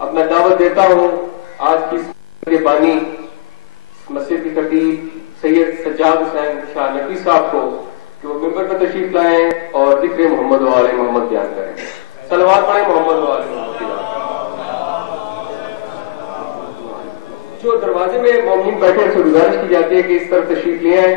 اب میں دعوت دیتا ہوں آج کی بانی مسجد کی خطیب سید سجاد حسین شاہ نقوی صاحب کو کہ وہ ممبر پر تشریف لائیں اور ذکر محمد و آل محمد بیان کریں. صلوات پڑھیں محمد و آل محمد. جو دروازے میں مومنین بیٹھے ہیں سے گزارش کی جاتی ہے کہ اس طرف تشریف لے آئیں.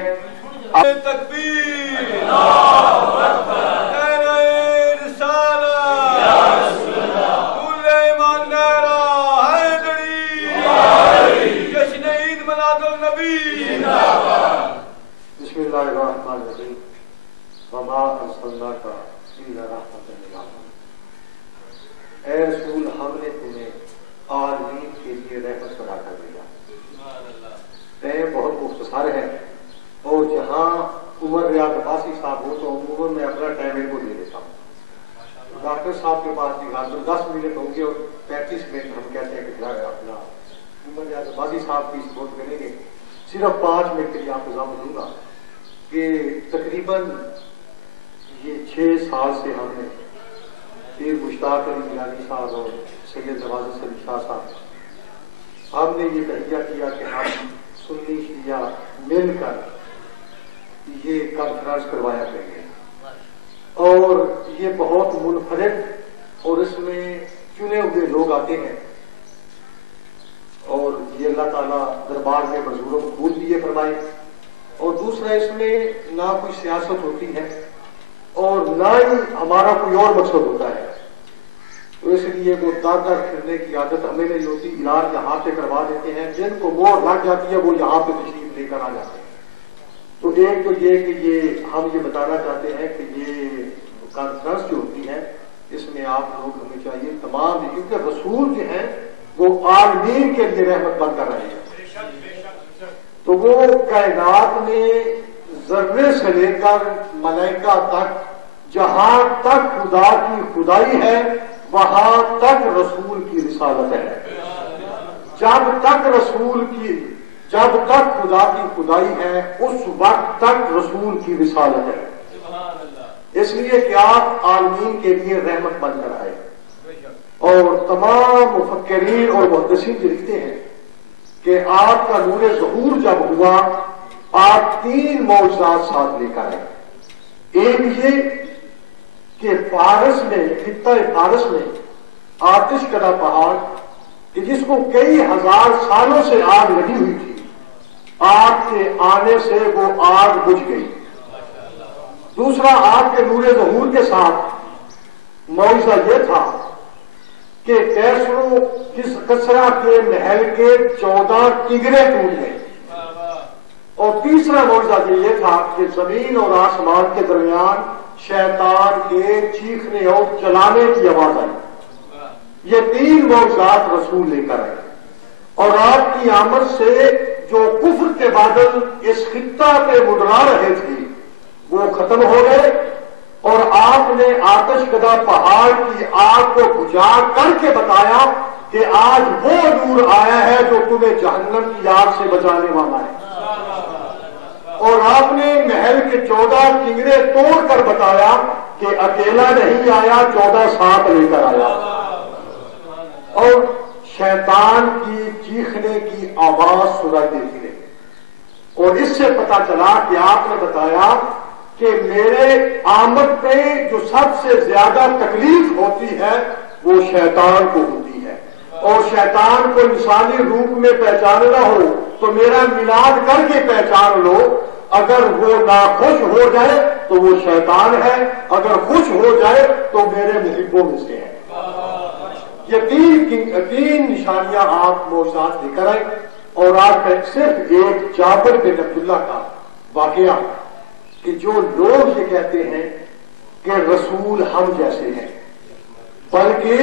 بسم اللہ الرحمن الرحیم. وما ارسلناک الا رحمۃ للعالمین. اے رسول ہم نے تمہیں عالمین کے لیے رحمت بنا کر دیا. ٹائم بہت مختصر ہے اور جہاں عمر ریاض عباسی صاحب ہو تو عموماً میں اپنا ٹائم ان کو دے دیتا ہوں. ڈاکٹر صاحب کے پاس بھی 10 منٹ ہوں گے اور 35 منٹ ہم کہتے ہیں کہ اپنا عمر ریاض عباسی صاحب کی سپورٹ کریں گے. صرف 5 منٹ کے لیے آپ کو ضابط دوں گا کہ تقریباً یہ 6 سال سے ہم نے پیر مشتاق علی گیلانی صاحب اور سید نواز سلیم شاہ صاحب ہم نے یہ تہیہ کیا کہ ہم سنی شیعہ مل کر یہ کانفرنس کروایا کریں گے اور یہ بہت منفرد اور اس میں چنے ہوئے لوگ آتے ہیں اور یہ اللہ تعالیٰ دربار میں منظور و مقبول بھی یہ فرمائے. اور دوسرا اس میں نہ کوئی سیاست ہوتی ہے اور نہ ہی ہمارا کوئی اور مقصد ہوتا ہے. تو اس لیے وہ در در پھرنے کی عادت ہمیں نہیں ہوتی. علاج یہاں سے کروا دیتے ہیں. جن کو مور لگ جاتی ہے وہ یہاں پہ تشریف لے کر آ جاتے ہیں. تو ایک تو یہ کہ یہ ہم یہ بتانا چاہتے ہیں کہ یہ کانفرنس جو ہوتی ہے اس میں آپ لوگ ہمیں چاہیے تمام کیونکہ رسول جو ہیں وہ عالمین کے لیے رحمت بن کر رہے ہیں. تو وہ کائنات میں ذرے سے لے کر ملائکہ تک جہاں تک خدا کی خدائی ہے وہاں تک رسول کی رسالت ہے. جب تک خدا کی خدائی ہے اس وقت تک رسول کی رسالت ہے. اس لیے کہ آپ عالمین کے لیے رحمت بن کر آئے. اور تمام مفکرین اور محدثین لکھتے ہیں کہ آپ کا نور ظہور جب ہوا آپ 3 معجزات ساتھ لے کر آئے. ایک یہ کہ فارس میں خطہ فارس میں آتش کدہ پہاڑ کہ جس کو کئی ہزار سالوں سے آگ لگی ہوئی تھی آگ کے آنے سے وہ آگ بجھ گئی. دوسرا آپ کے نور ظہور کے ساتھ معجزہ یہ تھا کہ کسرا کے محل کے 14 ٹگرے ٹوٹ گئے. اور تیسرا معجزہ یہ تھا کہ زمین اور آسمان کے درمیان شیطان کے چیخنے اور چلانے کی آواز آئی. یہ 3 معجزات رسول لے کر آئے. اور آپ کی آمد سے جو کفر کے بادل اس خطہ پہ منڈرا رہے تھے وہ ختم ہو گئے اور آپ نے آتش کدہ پہاڑ کی آگ کو بجھا کر کے بتایا کہ آج وہ نور آیا ہے جو تمہیں جہنم کی آگ سے بچانے والا ہے. اور آپ نے محل کے 14 ٹگرے توڑ کر بتایا کہ اکیلا نہیں آیا 14 ساتھ لے کر آیا. اور شیطان کی چیخنے کی آواز سنائی دیتی رہی. اور اس سے پتا چلا کہ آپ نے بتایا کہ میرے آمد پہ جو سب سے زیادہ تکلیف ہوتی ہے وہ شیطان کو ہوتی ہے. اور شیطان کو انسانی روپ میں پہچاننا ہو تو میرا میلاد کر کے پہچان لو. اگر وہ ناخوش ہو جائے تو وہ شیطان ہے, اگر خوش ہو جائے تو میرے محبوں میں سے ہے. یہ 3 نشانیاں آپ معجزات لے کر آئے. اور آج میں صرف ایک جابر بن عبداللہ کا واقعہ کہ جو لوگ یہ کہتے ہیں کہ رسول ہم جیسے ہیں, بلکہ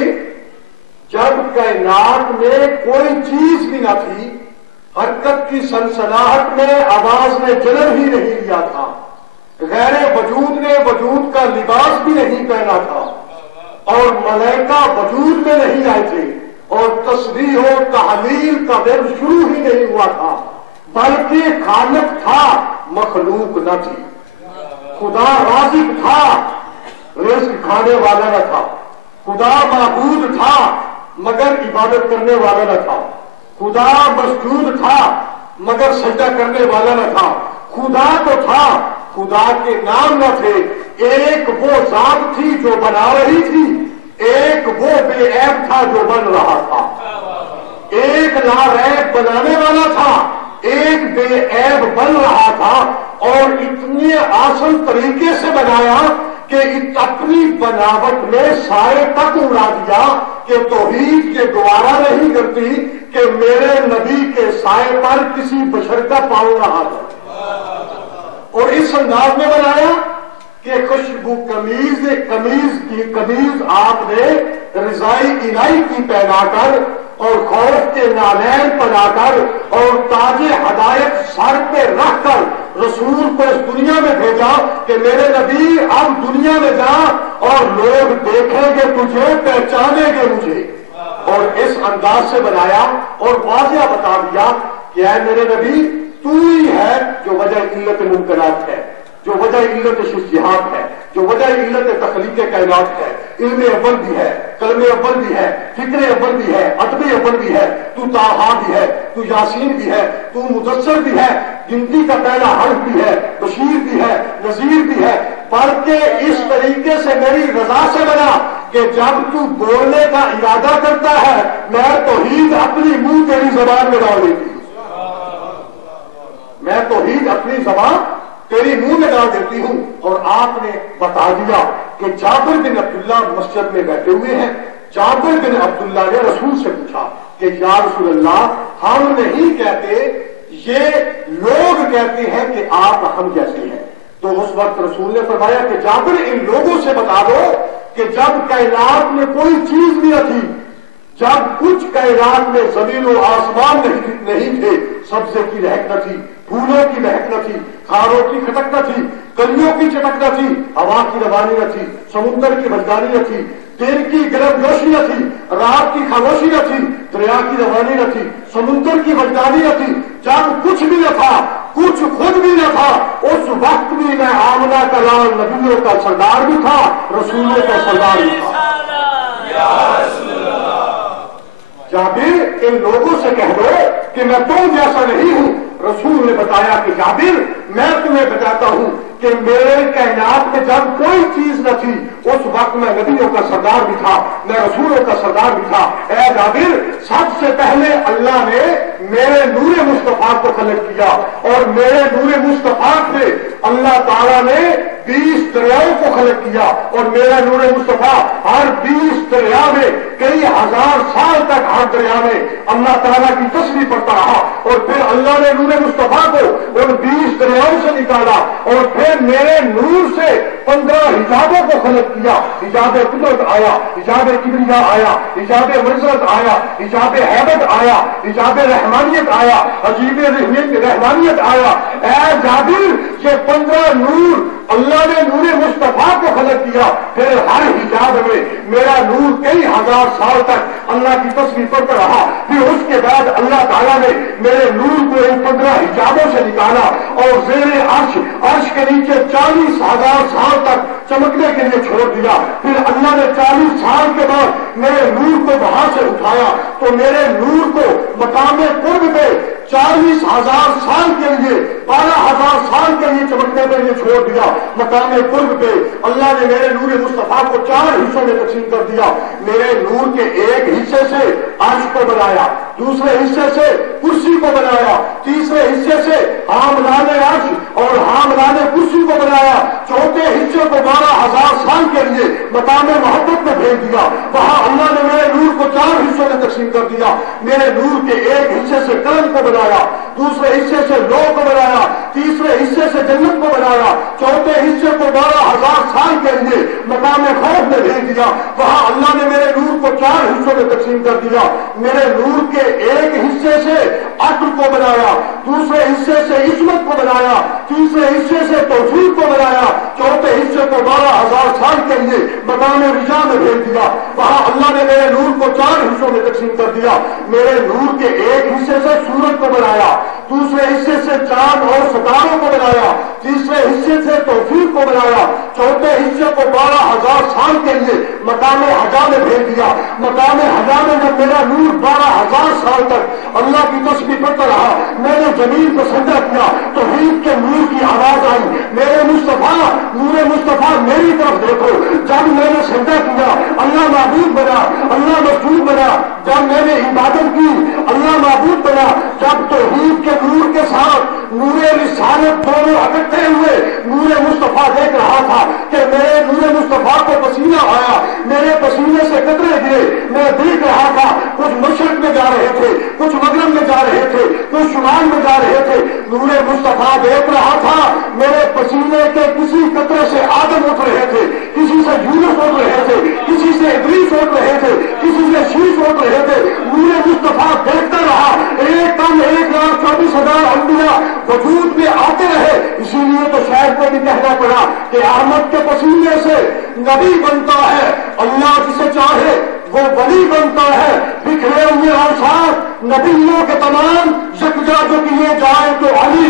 جب کائنات میں کوئی چیز بھی نہ تھی, حرکت کی سنسناہٹ میں آواز نے جنم ہی نہیں لیا تھا, غیر وجود نے وجود کا لباس بھی نہیں پہنا تھا اور ملائکہ وجود میں نہیں آئے تھے اور تسبیح و تحلیل کا دن شروع ہی نہیں ہوا تھا, بلکہ خالق تھا مخلوق نہ تھی. خدا رازق تھا رزق کھانے والا نہ تھا. خدا معبود تھا مگر عبادت کرنے والا نہ تھا، خدا مسجود تھا مگر سجدہ کرنے والا نہ تھا، خدا تو تھا خدا کے نام نہ تھے، ایک وہ ذات تھی جو بنا رہی تھی، ایک وہ بے عیب تھا جو بن رہا تھا، ایک لا ریب بنانے والا تھا، ایک بے عیب بن رہا تھا، اور اتنے آسان طریقے سے بنایا کہ اپنی بناوٹ میں سائے تک اڑا دیا کہ توحید یہ گوارا نہیں کرتی کہ میرے نبی کے سائے پر کسی بشر کا پاؤں رہا تھا، اور اس انداز میں بنایا کہ خوشبو کمیز آپ نے رضائی الہی کی پہنا کر اور خوف کے نالین پہنا کر اور تاج ہدایت سر پہ رکھ کر رسول کو اس دنیا میں بھیجا کہ میرے نبی اب دنیا میں جا اور لوگ دیکھیں گے تجھے، پہچانیں گے مجھے، اور اس انداز سے بنایا اور واضح بتا دیا کہ اے میرے نبی تو ہی ہے جو وجہ علت ممکنات ہے، جو وجہ علت شجاعت ہے، جو وجہ علت تخلیق کائنات ہے، علم اول بھی ہے، قلم اول بھی ہے، فکر اول بھی ہے، ادب اول بھی ہے، تو طٰہٰ بھی ہے، تو یاسین بھی ہے، تو مدثر بھی ہے، گنتی کا پہلا حرف بھی ہے، بشیر بھی ہے، نذیر بھی ہے، بلکہ اس طریقے سے میری رضا سے بنا کہ جب تو بولنے کا ارادہ کرتا ہے میں توحید اپنی منہ تیری زبان میں ڈال دیتی ہوں، میں توحید اپنی زبان تیری منہ میں ڈال دیتی ہوں۔ اور آپ نے بتا دیا کہ جابر بن عبداللہ مسجد میں بیٹھے ہوئے ہیں، جابر بن عبداللہ نے رسول سے پوچھا کہ یا رسول اللہ ہم نہیں کہتے، یہ لوگ کہتے ہیں کہ آپ ہم جیسے ہیں، تو اس وقت رسول نے فرمایا کہ جابر ان لوگوں سے بتا دو کہ جب کائنات میں کوئی چیز بھی نہ تھی، جب کچھ کائنات میں زمین و آسمان نہیں تھے، سبزے کی رہک نہ تھی، پھولوں کی مہک نہ تھی، کھاروں کی کھٹک نہ تھی، کلیوں کی چٹک نہ تھی، ہوا کی روانی نہ تھی، سمندر کی بجدانی نہ تھی، دن کی گرم جوشی نہ تھی، رات کی خاموشی نہ تھی، دریا کی روانی نہ تھی، سمندر کی بجدانی نہ تھی، جب کچھ بھی نہ تھا، کچھ خود بھی نہ تھا، اس وقت بھی میں آمنہ کا لال نبیوں کا سردار بھی تھا، رسولوں کا سردار بھی تھا۔ جابر ان لوگوں سے کہہ دو کہ میں تم جیسا نہیں ہوں۔ رسول نے بتایا کہ جابر میں تمہیں بتاتا ہوں کہ میرے کائنات میں جب کوئی چیز نہ تھی اس وقت میں نبیوں کا سردار بھی تھا، میں رسولوں کا سردار بھی تھا۔ اے جابر سب سے پہلے اللہ نے میرے نور مصطفیٰ کو خلق کیا، اور میرے نور مصطفیٰ سے اللہ تعالیٰ نے 20 دریاؤں کو خلق کیا، اور میرا نور مصطفیٰ ہر 20 دریا میں کئی ہزار سال تک ہر دریا میں اللہ تعالیٰ کی تسبیح پڑھتا رہا، اور پھر اللہ نے نور مصطفیٰ کو ان 20 دریاؤں سے نکالا، اور پھر میرے نور سے 15 حجابوں کو خلق کیا۔ حجاب قدرت آیا، حجاب کبریاء آیا، حجاب منزلت آیا، حجاب ہیبت آیا، حجاب رحمانیت آیا، عجیب رحمانیت آیا۔ اے جابر یہ 15 نور اللہ نے نور مصطفیٰ کو خلق کیا، پھر ہر حجاب میں میرا نور کئی ہزار سال تک اللہ کی تسبیح پڑھتا رہا، پھر اس کے بعد اللہ تعالیٰ نے میرے نور کو ان 15 حجابوں سے نکالا اور زیر عرش کے نیچے 40,000 سال تک چمکنے کے لیے چھوڑ دیا، پھر اللہ نے 40 سال کے بعد میرے نور کو وہاں سے اٹھایا تو میرے نور کو مقام قرب پہ 40,000 سال کے لیے 12,000 سال کے لیے چمکنے کے لیے چھوڑ دیا۔ مقام قرب پہ اللہ نے میرے نور مصطفیٰ کو 4 حصوں میں تقسیم کر دیا۔ میرے نور کے ایک حصے سے عرش کو بنایا، دوسرے حصے سے کرسی کو بنایا، تیسرے حصے سے حاملان عرش اور حاملان کرسی کو بنایا، چوتھے حصے کو 12,000 سال کے لیے مقام محبت میں بھیج دیا۔ وہاں اللہ نے میرے نور کو 4 حصوں میں تقسیم کر دیا۔ میرے نور کے ایک حصے سے قلم کو بنایا، دوسرے حصے سے لوح کو بنایا، تیسرے حصے سے جنت کو بنایا، چوتھے حصے کو 12,000 سال کے لیے مقام خوف میں بھیج دیا۔ وہاں اللہ نے میرے نور کو 4 حصوں میں تقسیم کر دیا۔ میرے نور کے ایک حصے سے عقل کو بنایا، دوسرے حصے سے عصمت کو بنایا، تیسرے حصے سے توفیق کو بنایا، چوتھے حصے کو 12,000 سال کے لیے مقام رضا میں بھیج دیا۔ وہاں اللہ نے میرے نور کو 4 حصوں میں تقسیم کر دیا۔ میرے نور کے ایک حصے سے سورج کو بنایا، دوسرے حصے سے چاند اور ستاروں کو بنایا، تیسرے حصے سے توفیق کو بنایا، چوتھے حصے کو 12,000 سال کے لیے مقام حجا میں بھیج دیا۔ مقام حجا میں جب میرا نور 12,000 سال تک اللہ کی تسبیح پڑھتا رہا، میں نے زمین کو سجدہ کیا، توحید کے نور کی آواز آئی، میرے مصطفیٰ، نور مصطفیٰ میری طرف دیکھو۔ جب میں نے سجدہ کیا اللہ معبود بنا، اللہ مسجود بنا۔ جب میں نے عبادت کی اللہ معبود بنا۔ جب توحید کے نور کے ساتھ نور رسالت دونوں اکٹھے ہوئے، نور مصطفیٰ دیکھ رہا تھا کہ میرے نور مصطفیٰ کو پسینہ آیا، میرے پسینے سے قطرے گرے، میں دیکھ رہا تھا کچھ مشرق میں جا رہے تھے، کچھ مغرب میں جا رہے تھے، کچھ شمال میں جا رہے تھے۔ نور مصطفیٰ دیکھ رہا تھا میرے پسینے کے کسی قطرے سے آدم اٹھ رہے تھے، کسی سے یونس اٹھ رہے تھے، کسی سے ادریس اٹھ رہے تھے، کسی سے شیش اٹھ رہے تھے۔ نور مصطفیٰ دیکھتا رہا، ایک دم 1,24,000 انبیاء وجود میں آتے رہے۔ اسی لیے تو شاید کو بھی کہنا پڑا کہ احمد کے پسینے سے نبی بنتا ہے، اللہ جسے چاہے وہ ولی بنتا ہے۔ بکھرے ہوئے اوصاف نبیوں کے تمام یکجا جو کیے جائیں تو علی